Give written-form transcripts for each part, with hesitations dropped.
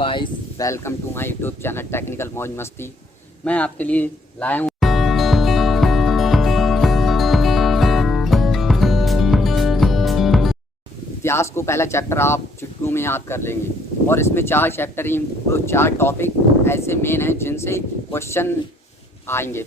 Guys, welcome to my YouTube channel technical Mauj Masti. मैं आपके लिए लाया हूँ इतिहास को। पहला चैप्टर आप चुटकियों में याद कर लेंगे और इसमें 4 चैप्टर ही, तो 4 टॉपिक ऐसे मेन हैं जिनसे क्वेश्चन आएंगे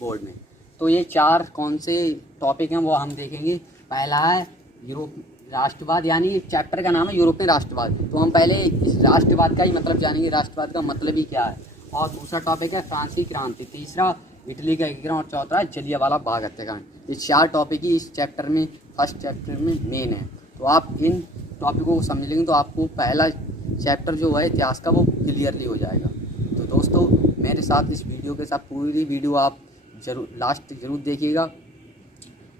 बोर्ड में। तो ये 4 कौन से टॉपिक हैं वो हम देखेंगे। पहला है यूरोप राष्ट्रवाद, यानी इस चैप्टर का नाम है यूरोपीय राष्ट्रवाद। तो हम पहले इस राष्ट्रवाद का ही मतलब जानेंगे, राष्ट्रवाद का मतलब ही क्या है। और दूसरा टॉपिक है फ्रांसीसी क्रांति, तीसरा इटली का एकीकरण और चौथा है जलियांवाला बाग हत्याकांड। ये 4 टॉपिक ही इस चैप्टर में, फर्स्ट चैप्टर में मेन है। तो आप इन टॉपिकों को समझ लेंगे तो आपको पहला चैप्टर जो है इतिहास का वो क्लियरली हो जाएगा। तो दोस्तों, मेरे साथ इस वीडियो के साथ पूरी वीडियो आप लास्ट जरूर देखिएगा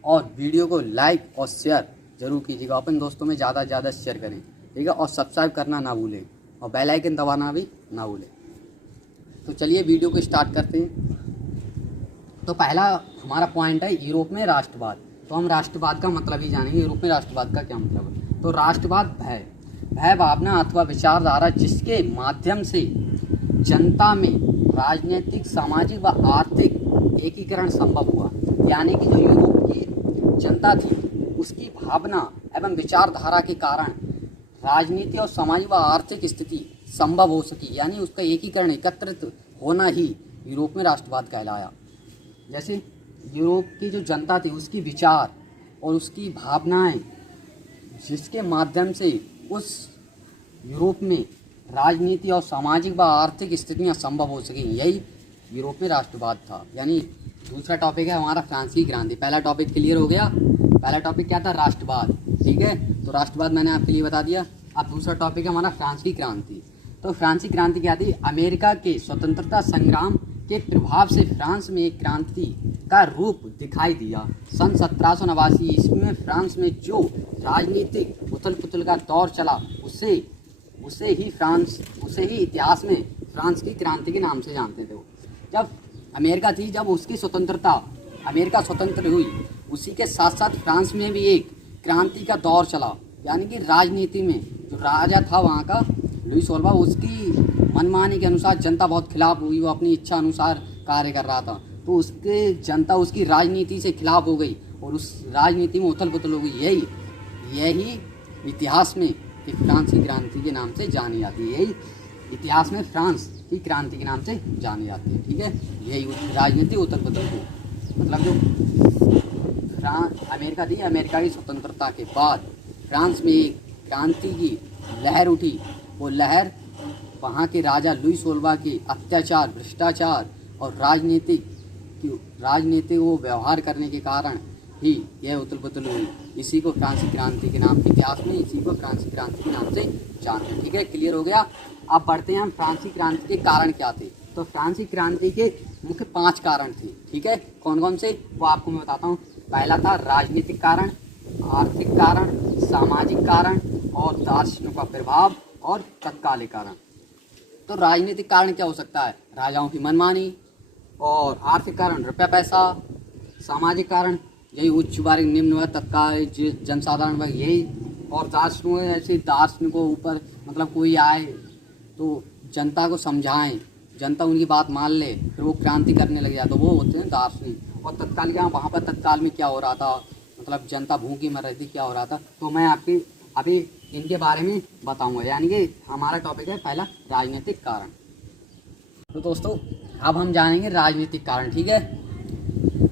और वीडियो को लाइक और शेयर जरूर कीजिएगा। अपन दोस्तों में ज़्यादा से ज़्यादा शेयर करें, ठीक है। और सब्सक्राइब करना ना भूलें और बेल आइकन दबाना भी ना भूलें। तो चलिए वीडियो को स्टार्ट करते हैं। तो पहला हमारा पॉइंट है यूरोप में राष्ट्रवाद। तो हम राष्ट्रवाद का मतलब ही जानेंगे, यूरोप में राष्ट्रवाद का क्या मतलब है। तो राष्ट्रवाद भय भावना अथवा विचारधारा जिसके माध्यम से जनता में राजनीतिक, सामाजिक व आर्थिक एकीकरण संभव हुआ। यानी कि जो यूरोप की जनता थी उसकी भावना एवं विचारधारा के कारण राजनीति और सामाजिक व आर्थिक स्थिति संभव हो सकी, यानी उसका एकीकरण, एकत्रित होना ही यूरोप में राष्ट्रवाद कहलाया। जैसे यूरोप की जो जनता थी उसकी विचार और उसकी भावनाएं जिसके माध्यम से उस यूरोप में राजनीति और सामाजिक व आर्थिक स्थितियां संभव हो सकें, यही यूरोप में राष्ट्रवाद था। यानी दूसरा टॉपिक है हमारा फ्रांसीसी क्रांति। पहला टॉपिक क्लियर हो गया। पहला टॉपिक क्या था? राष्ट्रवाद, ठीक है। तो राष्ट्रवाद मैंने आपके लिए बता दिया। अब दूसरा टॉपिक है हमारा फ्रांसीसी क्रांति। तो फ्रांसीसी क्रांति क्या थी? अमेरिका के स्वतंत्रता संग्राम के प्रभाव से फ्रांस में एक क्रांति का रूप दिखाई दिया। सन 1789 ईस्वी में फ्रांस में जो राजनीतिक उथल पुथल का दौर चला उसे ही इतिहास में फ्रांस की क्रांति के नाम से जानते थे। जब अमेरिका थी, जब उसकी अमेरिका स्वतंत्र हुई, उसी के साथ साथ फ्रांस में भी एक क्रांति का दौर चला। यानी कि राजनीति में जो राजा था वहाँ का लुई सोल्वा, उसकी मनमानी के अनुसार जनता बहुत खिलाफ हुई। वो अपनी इच्छा अनुसार कार्य कर रहा था, तो जनता उसकी राजनीति से खिलाफ हो गई और उस राजनीति में उथल पुथल हो गई। यही इतिहास में फ्रांस की क्रांति के नाम से जानी जाती है। यही इतिहास में फ्रांस की क्रांति के नाम से जानी जाती है, ठीक है। यही राजनीति उथल पुथल को, मतलब जो अमेरिका थी, अमेरिका की स्वतंत्रता के बाद फ्रांस में एक क्रांति की लहर उठी। वो लहर वहाँ के राजा लुई सोल्वा के अत्याचार, भ्रष्टाचार और राजनीतिक वो व्यवहार करने के कारण ही यह उथल पुथल हुई। इसी को फ्रांसीसी क्रांति के नाम, इतिहास में इसी को फ्रांसीसी क्रांति के नाम से जानते हैं, ठीक है। क्लियर हो गया। अब बढ़ते हैं हम फ्रांसीसी क्रांति के कारण क्या थे। तो फ्रांसीसी क्रांति के मुख्य 5 कारण थे, ठीक है। कौन कौन से वो आपको मैं बताता हूँ। पहला था राजनीतिक कारण, आर्थिक कारण, सामाजिक कारण और दार्शनिकों का प्रभाव और तत्कालिक कारण। तो राजनीतिक कारण क्या हो सकता है? राजाओं की मनमानी। और आर्थिक कारण रुपया पैसा। सामाजिक कारण यही उच्च वर्ग, निम्न वर्ग, तत्काल जनसाधारण वर्ग, यही। और दार्शनिकों, ऐसे दार्शनिकों ऊपर मतलब कोई आए तो जनता को समझाएं, जनता उनकी बात मान ले, फिर वो क्रांति करने लग जाए, तो वो होते हैं दार्शनिक। और तत्काल क्या, वहाँ पर तत्काल में क्या हो रहा था, मतलब जनता भूखी मर रही थी, क्या हो रहा था, तो मैं आपकी अभी इनके बारे में बताऊंगा। यानी कि हमारा टॉपिक है पहला राजनीतिक कारण। तो दोस्तों, अब हम जानेंगे राजनीतिक कारण, ठीक है।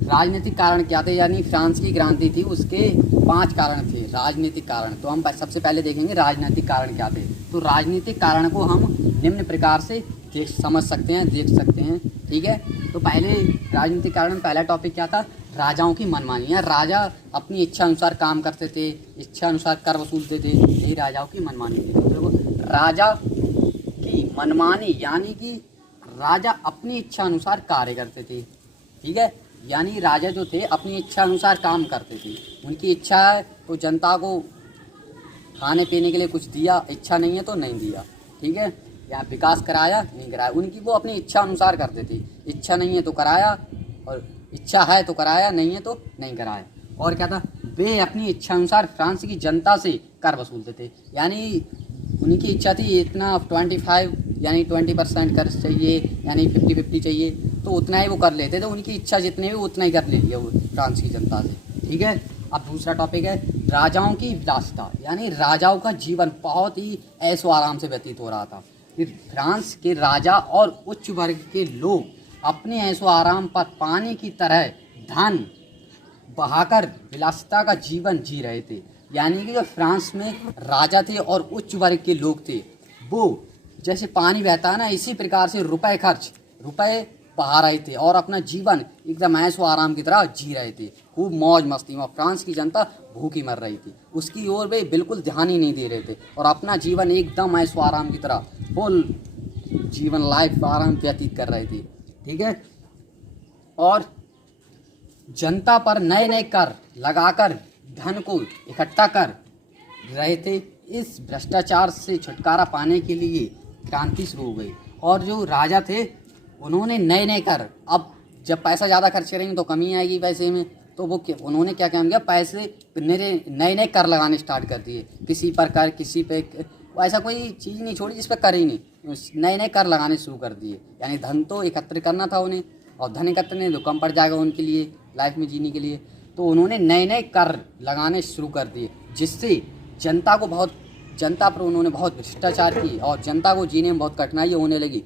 राजनीतिक कारण क्या थे? यानी फ्रांस की क्रांति थी, उसके 5 कारण थे राजनीतिक कारण। तो हम सबसे पहले देखेंगे राजनीतिक कारण क्या थे। तो राजनीतिक कारण को हम निम्न प्रकार से समझ सकते हैं, देख सकते हैं, ठीक है। तो पहले राजनीतिक कारण, पहला टॉपिक क्या था? राजाओं की मनमानी। या राजा अपनी इच्छा अनुसार काम करते थे, इच्छा अनुसार कर वसूलते थे, यही राजाओं की मनमानी थी। तो राजा की मनमानी यानी कि राजा अपनी इच्छा अनुसार कार्य करते थे, ठीक है। यानी राजा जो थे अपनी इच्छा अनुसार काम करते थे। उनकी इच्छा है तो जनता को खाने पीने के लिए कुछ दिया, इच्छा नहीं है तो नहीं दिया, ठीक है। या विकास कराया, नहीं कराया, उनकी वो अपनी इच्छा अनुसार करते थे। इच्छा नहीं है तो कराया, और इच्छा है तो कराया, नहीं है तो नहीं कराया। और क्या था? वे अपनी इच्छा अनुसार फ्रांस की जनता से कर वसूलते थे। यानी उनकी इच्छा थी इतना 25 यानी 20% खर्च चाहिए, यानी 50-50 चाहिए, तो उतना ही वो कर लेते थे। उनकी इच्छा जितने भी उतना ही कर लेती है वो फ्रांस की जनता से। ठीक है, अब दूसरा टॉपिक है राजाओं की विलासिता, यानी राजाओं का जीवन बहुत ही ऐशो आराम से व्यतीत हो रहा था। फ्रांस के राजा और उच्च वर्ग के लोग अपने ऐशो आराम पर पानी की तरह धन बहाकर विलासिता का जीवन जी रहे थे। यानी कि जो फ्रांस में राजा थे और उच्च वर्ग के लोग थे, वो जैसे पानी बहता है ना, इसी प्रकार से रुपए बहा रहे थे और अपना जीवन एकदम ऐशो आराम की तरह जी रहे थे, खूब मौज मस्ती में। फ्रांस की जनता भूखी मर रही थी, उसकी ओर वे बिल्कुल ध्यान ही नहीं दे रहे थे और अपना जीवन एकदम ऐशो आराम की तरह फुल जीवन लाइफ आराम व्यतीत कर रहे थे। ठीक है, और जनता पर नए नए कर लगाकर धन को इकट्ठा कर रहे थे। इस भ्रष्टाचार से छुटकारा पाने के लिए क्रांति शुरू हो गई और जो राजा थे उन्होंने नए नए कर, अब जब पैसा ज़्यादा खर्च करेंगे तो कमी आएगी पैसे में, तो वो उन्होंने क्या काम किया, पैसे नए नए कर लगाने स्टार्ट कर दिए। किसी पर कर, किसी पे ऐसा कोई चीज़ नहीं छोड़ी जिस पर कर ही नहीं, नए नए कर लगाने शुरू कर दिए। यानी धन तो एकत्र करना था उन्हें, और धन एकत्र नहीं तो कम पड़ जाएगा उनके लिए लाइफ में जीने के लिए, तो उन्होंने नए नए कर लगाने शुरू कर दिए, जिससे जनता पर उन्होंने बहुत भ्रष्टाचार की और जनता को जीने में बहुत कठिनाई होने लगी।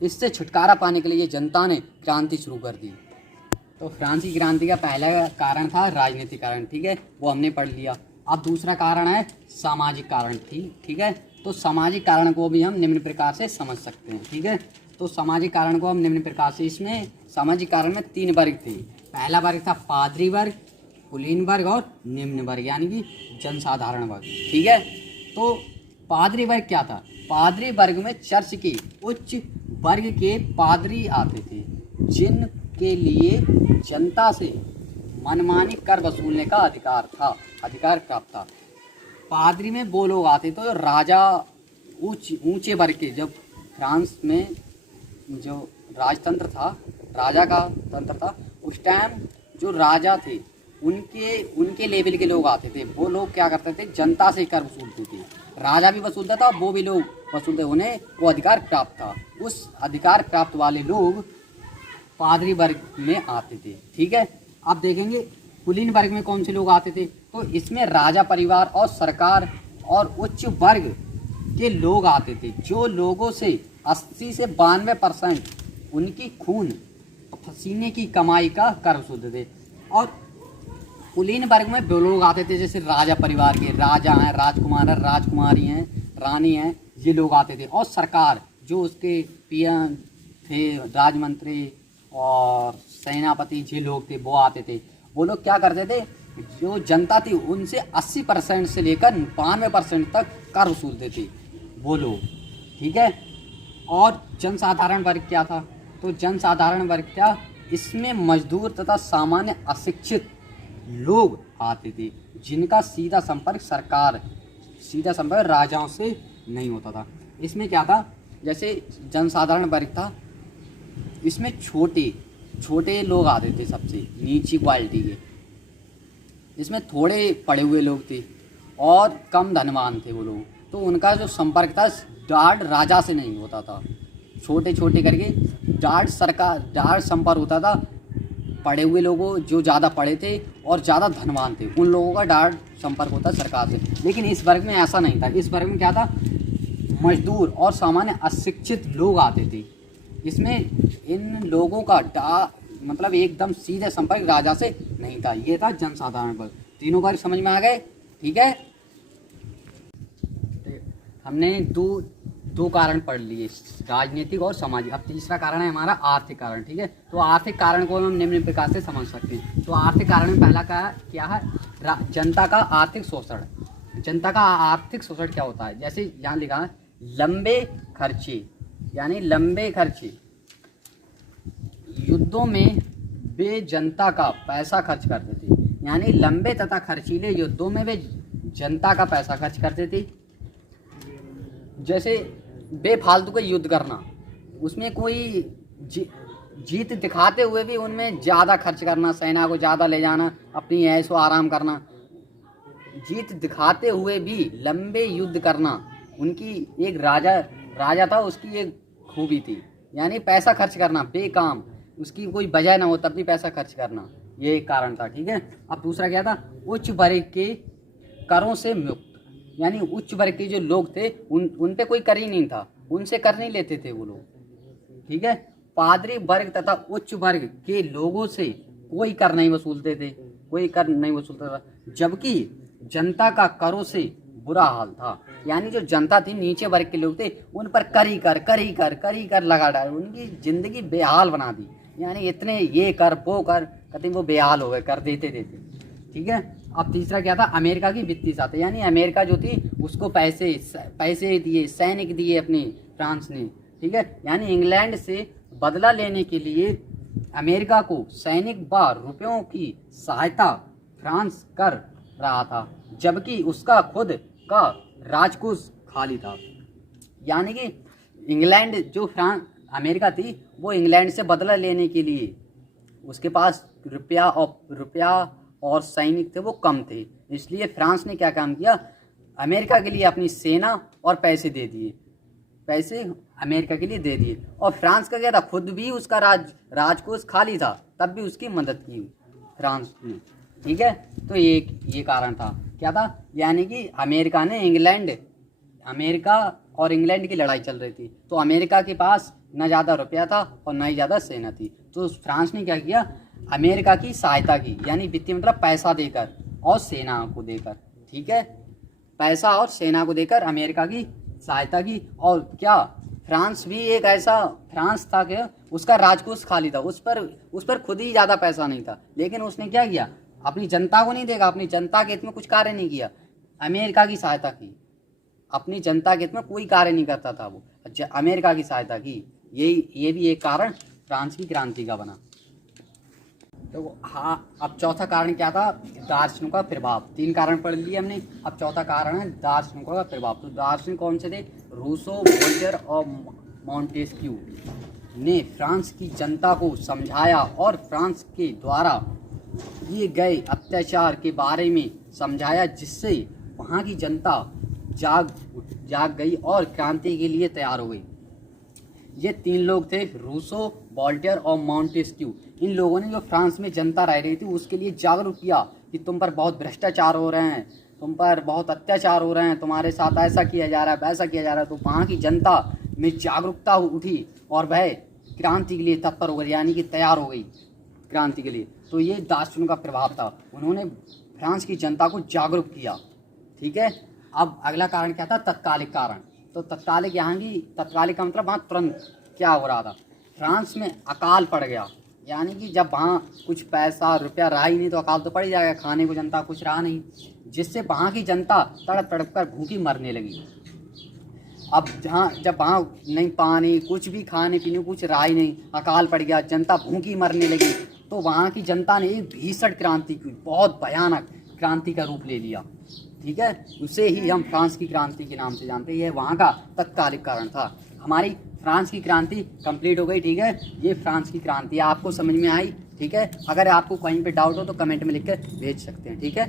इससे छुटकारा पाने के लिए जनता ने क्रांति शुरू कर दी। तो फ्रांसीसी क्रांति का पहला कारण था राजनीतिक कारण। ठीक है, वो हमने पढ़ लिया। अब दूसरा कारण है सामाजिक कारण। ठीक है, तो सामाजिक कारण को भी हम निम्न प्रकार से समझ सकते हैं। ठीक है, तो सामाजिक कारण को हम निम्न प्रकार से, इसमें सामाजिक कारण में 3 वर्ग थे। पहला वर्ग था पादरी वर्ग, कुलीन वर्ग और निम्न वर्ग, यानी कि जनसाधारण वर्ग। ठीक है, तो पादरी वर्ग क्या था? पादरी वर्ग में चर्च के उच्च वर्ग के पादरी आते थे, जिनके लिए जनता से मनमानी कर वसूलने का अधिकार प्राप्त था। पादरी में वो लोग आते तो राजा ऊंचे वर्ग के, जब फ्रांस में जो राजतंत्र था, राजा का तंत्र था, उस टाइम जो राजा थे उनके लेवल के लोग आते थे। वो लोग क्या करते थे, जनता से कर वसूलते थे। राजा भी वसूलता था, वो भी लोग वसूलते, उन्हें वो अधिकार प्राप्त था। उस अधिकार प्राप्त वाले लोग पादरी वर्ग में आते थे। ठीक है, अब देखेंगे कुलीन वर्ग में कौन से लोग आते थे। तो इसमें राजा परिवार और सरकार और उच्च वर्ग के लोग आते थे, जो लोगों से 80 से 92% उनकी खून पसीने की कमाई का कर वसूलते थे। और कुलीन वर्ग में वो लोग आते थे जैसे राजा परिवार के, राजा हैं, राजकुमार हैं, राजकुमारी हैं, रानी हैं, ये लोग आते थे। और सरकार, जो उसके पीएम थे, राजमंत्री और सेनापति ये लोग थे, वो आते थे। वो लोग क्या करते थे, जो जनता थी उनसे 80% से लेकर 92% तक कर वसूलते थे वो लोग। ठीक है, और जनसाधारण वर्ग क्या था? तो जनसाधारण वर्ग क्या, इसमें मजदूर तथा सामान्य अशिक्षित लोग आते थे, जिनका सीधा संपर्क राजाओं से नहीं होता था। इसमें क्या था, जैसे जनसाधारण वर्ग था, इसमें छोटे लोग आते थे, सबसे नीची क्वालिटी के। इसमें थोड़े पढ़े हुए लोग थे और कम धनवान थे वो लोग, तो उनका जो संपर्क था डायरेक्ट राजा से नहीं होता था। छोटे करके डायरेक्ट संपर्क होता था पढ़े हुए लोगों, जो ज़्यादा पढ़े थे और ज़्यादा धनवान थे, उन लोगों का डायरेक्ट संपर्क होता सरकार से। लेकिन इस वर्ग में ऐसा नहीं था। इस वर्ग में क्या था, मजदूर और सामान्य अशिक्षित लोग आते थे। इसमें इन लोगों का मतलब एकदम सीधे संपर्क राजा से नहीं था। ये था जनसाधारण वर्ग। तीनों वर्ग समझ में आ गए? ठीक है, हमने दो कारण पढ़ लिए, राजनीतिक और सामाजिक। अब तीसरा कारण है हमारा आर्थिक कारण। ठीक है, तो आर्थिक कारण को हम निम्न प्रकार से समझ सकते हैं। तो आर्थिक कारण में पहला क्या है, जनता का आर्थिक शोषण। जनता का आर्थिक शोषण क्या होता है, जैसे यहाँ लिखा है लंबे खर्चे, यानी लंबे खर्चे। युद्धों में वे जनता का पैसा खर्च करते थे, यानी लंबे तथा खर्चीले युद्धों में वे जनता का पैसा खर्च करते थे। जैसे बेफालतू का युद्ध करना, उसमें कोई जीत दिखाते हुए भी उनमें ज़्यादा खर्च करना, सेना को ज़्यादा ले जाना, अपनी ऐशो आराम करना। जीत दिखाते हुए भी लंबे युद्ध करना, उनकी एक राजा था, उसकी एक खूबी थी, यानी पैसा खर्च करना बेकाम, उसकी कोई वजह ना हो तब भी पैसा खर्च करना, ये एक कारण था। ठीक है। अब दूसरा क्या था, उच्च वर्ग के करों से मुक्त, यानी उच्च वर्ग के जो लोग थे उन पे कोई कर ही नहीं था, उनसे कर नहीं लेते थे वो लोग। ठीक है। पादरी वर्ग तथा उच्च वर्ग के लोगों से कोई कर नहीं वसूलते थे, कोई कर नहीं वसूलता था, जबकि जनता का करों से बुरा हाल था, यानी जो जनता थी, नीचे वर्ग के लोग थे, उन पर कर ही कर लगा डाल, उनकी जिंदगी बेहाल बना दी, यानी इतने ये कर वो कर, कहते वो बेहाल हो गए कर देते। ठीक है। अब तीसरा क्या था, अमेरिका की वित्तीय सहायता, यानी अमेरिका जो थी उसको पैसे दिए, सैनिक दिए अपने फ्रांस ने। ठीक है। यानी इंग्लैंड से बदला लेने के लिए अमेरिका को सैनिक व रुपयों की सहायता फ्रांस कर रहा था, जबकि उसका खुद का राजकोष खाली था। यानी कि इंग्लैंड जो अमेरिका थी वो इंग्लैंड से बदला लेने के लिए उसके पास रुपया और सैनिक थे वो कम थे, इसलिए फ्रांस ने क्या काम किया, अमेरिका के लिए अपनी सेना और पैसे दे दिए, पैसे अमेरिका के लिए दे दिए। और फ्रांस का क्या था, खुद भी उसका राजकोष खाली था, तब भी उसकी मदद की फ्रांस ने। ठीक है। तो ये कारण था, क्या था, यानी कि अमेरिका और इंग्लैंड की लड़ाई चल रही थी, तो अमेरिका के पास न ज़्यादा रुपया था और न ही ज़्यादा सेना थी, तो फ्रांस ने क्या किया, अमेरिका की सहायता की, यानी वित्तीय मतलब पैसा देकर और सेना को देकर। ठीक है। पैसा और सेना को देकर अमेरिका की सहायता की। और क्या, फ्रांस भी एक ऐसा फ्रांस था कि उसका राजकोष खाली था, उस पर खुद ही ज़्यादा पैसा नहीं था, लेकिन उसने क्या किया, अपनी जनता को नहीं देखा, अपनी जनता के हित में कुछ कार्य नहीं किया, अमेरिका की सहायता की, अपनी जनता के हित में कोई कार्य नहीं करता था वो, अमेरिका की सहायता की। ये भी एक कारण फ्रांस की क्रांति का बना। तो हाँ, अब चौथा कारण क्या था, दार्शनिकों का प्रभाव। 3 कारण पढ़ लिए हमने, अब चौथा कारण है दार्शनिकों का प्रभाव। तो दार्शनिक कौन से थे, रूसो, वोल्टेयर और मॉन्टेस्क्यू ने फ्रांस की जनता को समझाया और फ्रांस के द्वारा किए गए अत्याचार के बारे में समझाया, जिससे वहाँ की जनता जाग गई और क्रांति के लिए तैयार हो गई। ये 3 लोग थे, रूसो, वोल्टेयर और मॉन्टेस्क्यू। इन लोगों ने जो फ्रांस में जनता रह रही थी उसके लिए जागरूक किया कि तुम पर बहुत भ्रष्टाचार हो रहे हैं, तुम पर बहुत अत्याचार हो रहे हैं, तुम्हारे साथ ऐसा किया जा रहा है, वैसा किया जा रहा है। तो वहाँ की जनता में जागरूकता उठी और वह क्रांति के लिए तत्पर हो गई, यानी कि तैयार हो गई क्रांति के लिए। तो ये दार्शनिकों का प्रभाव था, उन्होंने फ्रांस की जनता को जागरूक किया। ठीक है। अब अगला कारण क्या था, तत्कालिक कारण। तो तत्कालिक का मतलब वहाँ तुरंत क्या हो रहा था, फ्रांस में अकाल पड़ गया, यानी कि जब वहाँ कुछ पैसा रुपया रहा ही नहीं तो अकाल तो पड़ ही जाएगा, खाने को जनता कुछ रहा नहीं, जिससे वहाँ की जनता तड़प तड़प कर भूखी मरने लगी। अब जब वहाँ नहीं पानी, कुछ भी खाने पीने कुछ रहा ही नहीं, अकाल पड़ गया, जनता भूखी मरने लगी, तो वहाँ की जनता ने एक भीषण क्रांति की, बहुत भयानक क्रांति का रूप ले लिया। ठीक है। उसे ही हम फ्रांस की क्रांति के नाम से जानते हैं। ये वहाँ का तत्कालिक कारण था। हमारी फ्रांस की क्रांति कंप्लीट हो गई। ठीक है। ये फ्रांस की क्रांति आपको समझ में आई। ठीक है। अगर आपको कहीं पे डाउट हो तो कमेंट में लिख कर भेज सकते हैं। ठीक है।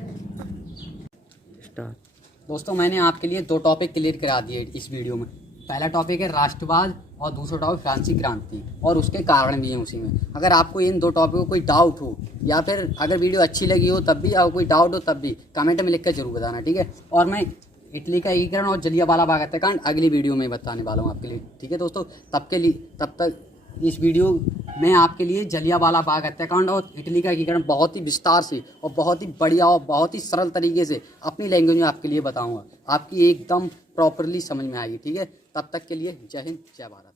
दोस्तों, मैंने आपके लिए 2 टॉपिक क्लियर करा दिए इस वीडियो में। पहला टॉपिक है राष्ट्रवाद और दूसरा टॉपिक फ्रांसीसी क्रांति, और उसके कारण भी हैं उसी में। अगर आपको इन 2 टॉपिक को कोई डाउट हो या फिर अगर वीडियो अच्छी लगी हो तब भी, और कोई डाउट हो तब भी कमेंट में लिखकर जरूर बताना। ठीक है। और मैं इटली का एकीकरण और जलियांवाला बाग हत्याकांड अगली वीडियो में बताने वाला हूँ आपके लिए। ठीक है दोस्तों, तब तक इस वीडियो में आपके लिए जलियांवाला बाग हत्याकांड और इटली का एकीकरण बहुत ही विस्तार से और बहुत ही बढ़िया और बहुत ही सरल तरीके से अपनी लैंग्वेज में आपके लिए बताऊंगा, आपकी एकदम प्रॉपरली समझ में आएगी। ठीक है। तब तक के लिए जय हिंद, जय भारत।